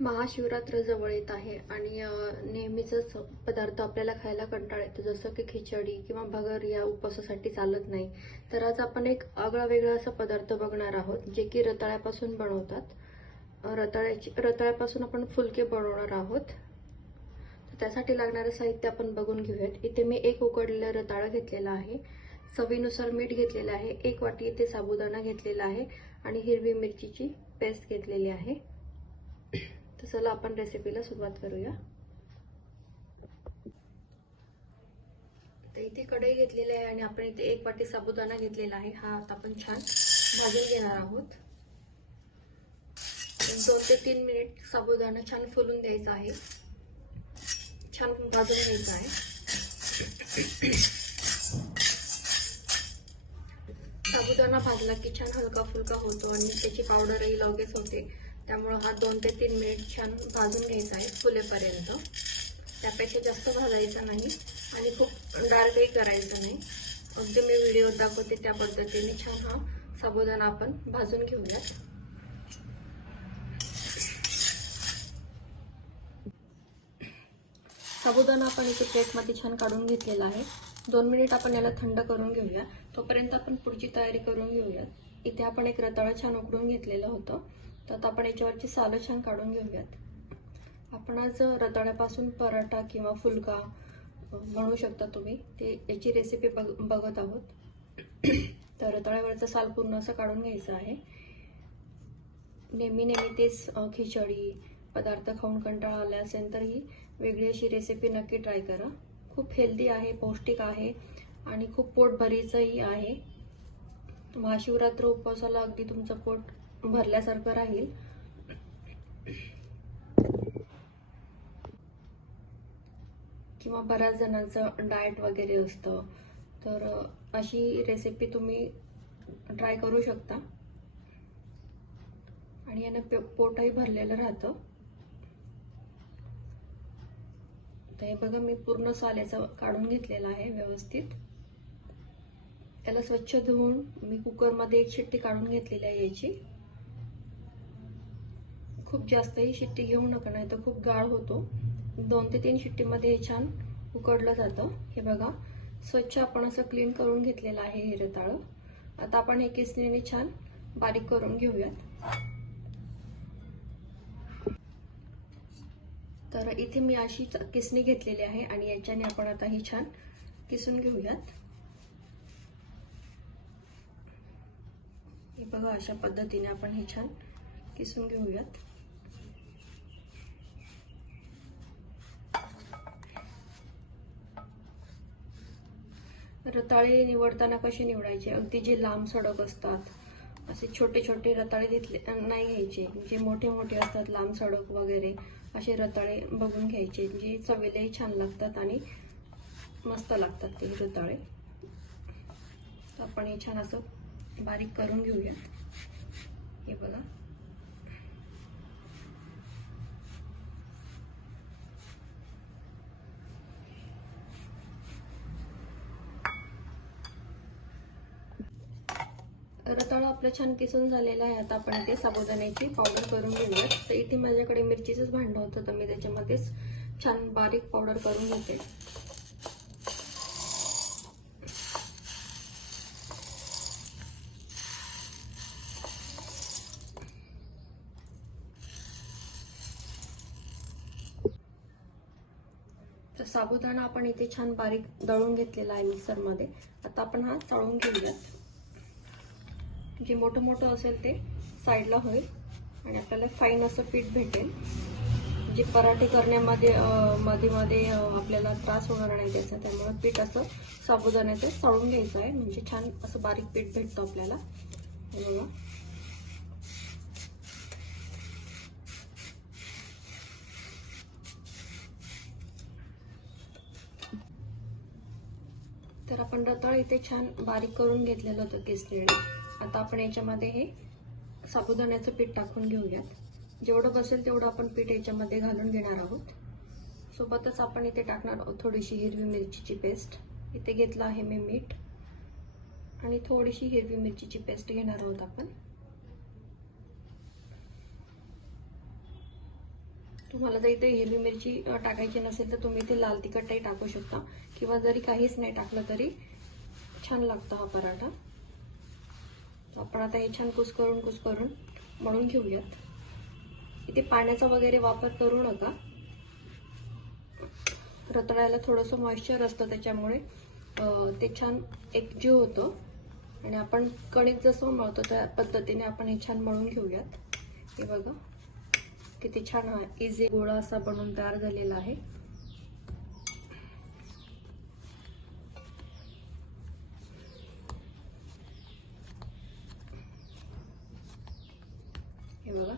महाशिवरात्र जवळ येत आहे आणि नेहमीच पदार्थ आपल्याला खायला कंटाळा येतो, जसं की खिचडी किंवा भगर या उपवासासाठी चालत नाही. तर आज आपण एक आगळा वेगळा असा पदार्थ बघणार आहोत जे की रताळ्यापासून बनवतात. रताळ्यापासून आपण फुलके बनवणार आहोत. तर त्यासाठी लागणारे साहित्य आपण बघून घेऊयात. इथे मी एक उकडलेला रताळा घेतलेला आहे, चवीनुसार मीठ घेतलेलं आहे, 1 वाटी इथे साबुदाणा घेतलेला आहे आणि हिरवी मिरचीची पेस्ट घेतलेली आहे. तर चला आपण रेसिपीला सुरुवात करूया. तर इथे कढई घेतलेली आहे आणि आपण इथे 1 वाटी साबुदाणा घेतलेला आहे. हा आता आपण छान भाजून घेणार आहोत. 2 ते 3 मिनिट साबुदाणा छान फुलून द्यायचा आहे, छान भाजून घ्यायचा आहे. साबुदाणा भाजला की छान हलका फुलका होतो आणि त्याची पावडरही लगेच होते. त्यामुळे हा 2 ते 3 मिनिट छान भाजून घ्यायचा आहे फुलेपर्यंत. त्यापेक्षा जास्त भाजायचा नाही आणि खूप डार्कही करायचं नाही. अगदी मी व्हिडिओ दाखवते त्या पद्धतीने छान हा साबुदाणा आपण भाजून घेऊयात. साबुदाणा आपण इथे प्लेटमध्ये छान काढून घेतलेला आहे. 2 मिनिट आपण याला थंड करून घेऊया. तोपर्यंत आपण पुढची तयारी करून घेऊयात. इथे आपण एक रताळं छान उकडून घेतलेलं होतं, तर आता आपण याच्यावरची सालं छान काढून घेऊयात. आपण आज रताळ्यापासून पराठा किंवा फुलका बनवू शकता तुम्ही, ते याची रेसिपी बघत आहोत. तर रताळ्यावरचं साल पूर्ण असं काढून घ्यायचं आहे. नेहमी तेच खिचडी पदार्थ खाऊन कंटाळा आला असेल तर ही वेगळी अशी रेसिपी नक्की ट्राय करा. खूप हेल्दी आहे, पौष्टिक आहे आणि खूप पोटभरीचंही आहे. महाशिवरात्र उपवासाला अगदी तुमचं पोट भरल्यासारखं राहील. किंवा बऱ्याच जणांचं डाएट वगैरे असतं, तर अशी रेसिपी तुम्ही ट्राय करू शकता आणि याने पोटही भरलेलं राहतं. तर हे बघा, मी पूर्ण साल याचा काढून घेतलेला आहे व्यवस्थित. त्याला स्वच्छ धुवून मी कुकरमध्ये 1 शिट्टी काढून घेतलेली आहे याची. खूप जास्तही शिट्टी घेऊ नका, नाही तर खूप गाळ होतो. 2 ते 3 शिट्टीमध्ये हे छान उकडलं जातं. हे बघा, स्वच्छ आपण असं क्लीन करून घेतलेलं आहे हे रताळं. आता आपण हे किसणीने छान बारीक करून घेऊयात. तर इथे मी अशी किसणी घेतलेली आहे आणि याच्याने आपण आता ही छान किसून घेऊयात. हे बघा, अशा पद्धतीने आपण हे छान किसून घेऊयात. रताळे निवडताना कसे निवडायचे, अगदी जे लांब सडक असतात असे छोटे छोटे रताळे घेतले नाही घ्यायचे. जे मोठे मोठे असतात लांब सडक वगैरे असे रताळे बघून घ्यायचे, जे चवीलाही छान लागतात आणि मस्त लागतात ते रताळे. तर आपण हे छान असं बारीक करून घेऊयात. हे बघा, रताळा आपलं छान किसून झालेला आहे. आता आपण इथे साबुदाण्याची पावडर करून घेऊयात. तर इथे माझ्याकडे मिरचीचंच भांडं होतं, तर मी त्याच्यामध्येच छान बारीक पावडर करून घेते. तर साबुदाणा आपण इथे छान बारीक दळून घेतलेला आहे मिक्सरमध्ये. आता आपण हा तळून घेऊयात. जे मोठं मोठं असेल ते साईडला होईल आणि आपल्याला फाईन असं पीठ भेटेल, जे पराठे करण्यामध्ये मध्ये आपल्याला त्रास होणार नाही त्याचा. त्यामुळे पीठ असं साबुदाण्याचं तळून घ्यायचं आहे, म्हणजे छान असं बारीक पीठ भेटतं आपल्याला. हे बघा, तर आपण रताळ इथे छान बारीक करून घेतलेलं होतं किसणीने. आता आपण याच्यामध्ये हे साबुदाण्याचं पीठ टाकून घेऊयात. जेवढं बसेल तेवढं आपण पीठ याच्यामध्ये घालून घेणार आहोत. सोबतच आपण इथे टाकणार आहोत थोडीशी हिरवी मिरचीची पेस्ट. इथे घेतलं आहे मी मीठ आणि थोडीशी हिरवी मिरचीची पेस्ट घेणार आहोत आपण. तुम्हाला जर इथे हिरवी मिरची टाकायची नसेल तर तुम्ही इथे लाल तिखटही टाकू शकता, किंवा जरी काहीच नाही टाकलं तरी छान लागतो हा पराठा. आपण आता हे छान कुस्करून मळून घेऊयात. इथे पाण्याचा वगैरे वापर करू नका. रताळ्याला थोडंसं मॉइश्चर असतं, त्याच्यामुळे ते छान एकजीव होतं. आणि आपण कणिक जसं मळतो त्या पद्धतीने आपण हे छान मळून घेऊयात. हे बघा किती छान हा इझी गोळा असा बनवून तयार झालेला आहे. हे बघा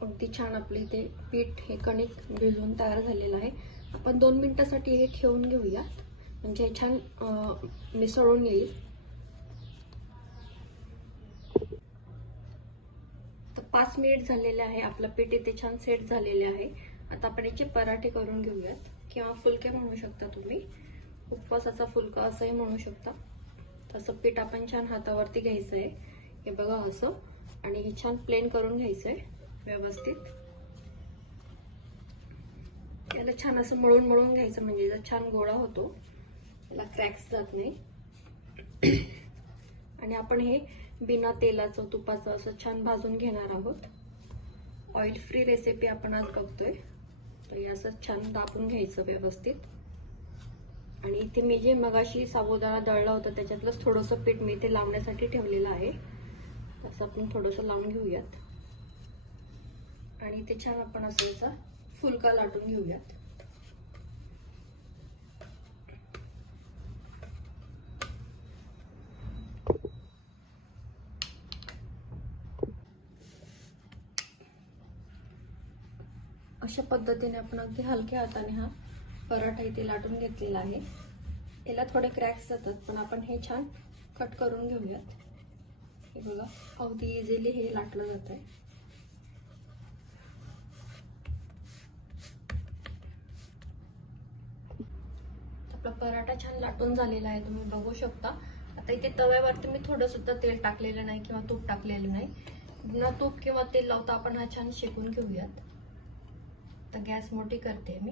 अगदी छान आपले इथे पीठ हे कणिक भिजवून तयार झालेलं आहे. आपण 2 मिनिटासाठी हे ठेवून घेऊया, म्हणजे छान मिसळून येईल. तर 5 मिनिट झालेले आहे. आपलं पीठ इथे छान सेट झालेले आहे. आता आपण याचे पराठे करून घेऊयात, किंवा फुलके म्हणू शकता तुम्ही. उपवासाचा फुलका असंही म्हणू शकता. तसं पीठ आपण छान हातावरती घ्यायचं आहे. हे बघा असं, आणि हे छान प्लेन करून घ्यायचं आहे व्यवस्थित. याला छान असं मळून घ्यायचं, म्हणजे याचा छान गोळा होतो, याला क्रॅक्स जात नाही. आणि आपण हे बिना तेलाचं तुपाचं असं छान भाजून घेणार आहोत. ऑइल फ्री रेसिपी आपण आज बघतोय. तर हे असं छान दाबून घ्यायचं व्यवस्थित. आणि इथे मी जे मगाशी साबुदाणा दळला होता त्याच्यातलंच थोडंसं पीठ मी इथे लावण्यासाठी ठेवलेलं आहे. असं आपण थोडंसं लावून घेऊयात. आणि इथे छान आपण असं याचा फुलका लाटून घेऊयात. अशा पद्धतीने आपण अगदी हलक्या हाताने हा पराठा इथे लाटून घेतलेला आहे. याला थोडे क्रॅक्स जातात, पण आपण हे छान कट करून घेऊयात. हे बघा अगदी इझिली हे लाटलं जात आहे. आपला पराठा छान लाटून झालेला आहे, तुम्ही बघू शकता. आता इथे तव्यावरती मी थोडं सुद्धा तेल टाकलेलं नाही किंवा तूप टाकलेलं नाही. न तूप किंवा तेल लावता आपण हा छान शेकून घेऊयात. तर गॅस मोठी करते मी.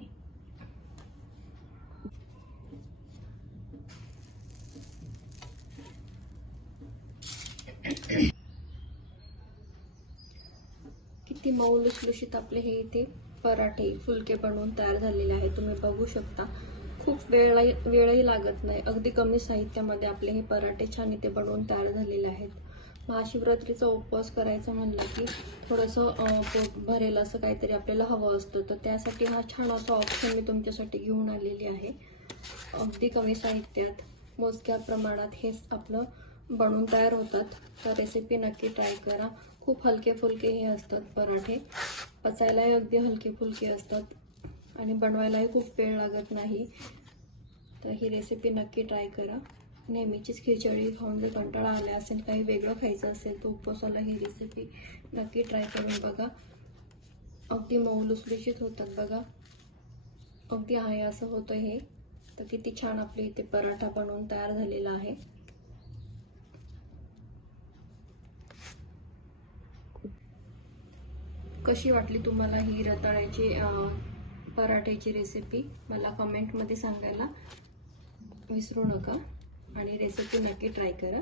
किती मऊ लुसलुशीत आपले हे इथे पराठे फुलके बनवून तयार झालेले आहे. तुम्ही बघू शकता. खूप वेळही लागत नाही. अगदी कमी साहित्यामध्ये आपले हे पराठे छान इथे बनवून तयार झालेले आहेत. महाशिवरात्रीचा उपवास करायचा म्हणला की थोडंसं पोट भरेल असं काहीतरी आपल्याला हवं असतं, तर त्यासाठी हा छान असा ऑप्शन मी तुमच्यासाठी घेऊन आलेली आहे. अगदी कमी साहित्यात मोजक्या प्रमाणात हे आपलं बनवून तयार होतात. तर रेसिपी नक्की ट्राय करा. खूप हलके फुलके हे असतात पराठे, पचायलाही अगदी हलके फुलके असतात आणि बनवायलाही खूप वेळ लागत नाही. तर ही रेसिपी नक्की ट्राय करा. नेहमीचीच खिचडी खाऊन जर कंटाळा आला असेल, काही वेगळं खायचं असेल, तर उपवासाला ही रेसिपी नक्की ट्राय करून बघा. अगदी मऊ लुसलुशीत होतात बघा. अगदी आहे असं होतं हे. तर किती छान आपले इथे पराठा बनवून तयार झालेला आहे. कशी वाटली तुम्हाला ही रताळ्याची पराठ्याची रेसिपी मला कमेंटमध्ये सांगायला विसरू नका. आणि रेसिपी नक्की ट्राय करा.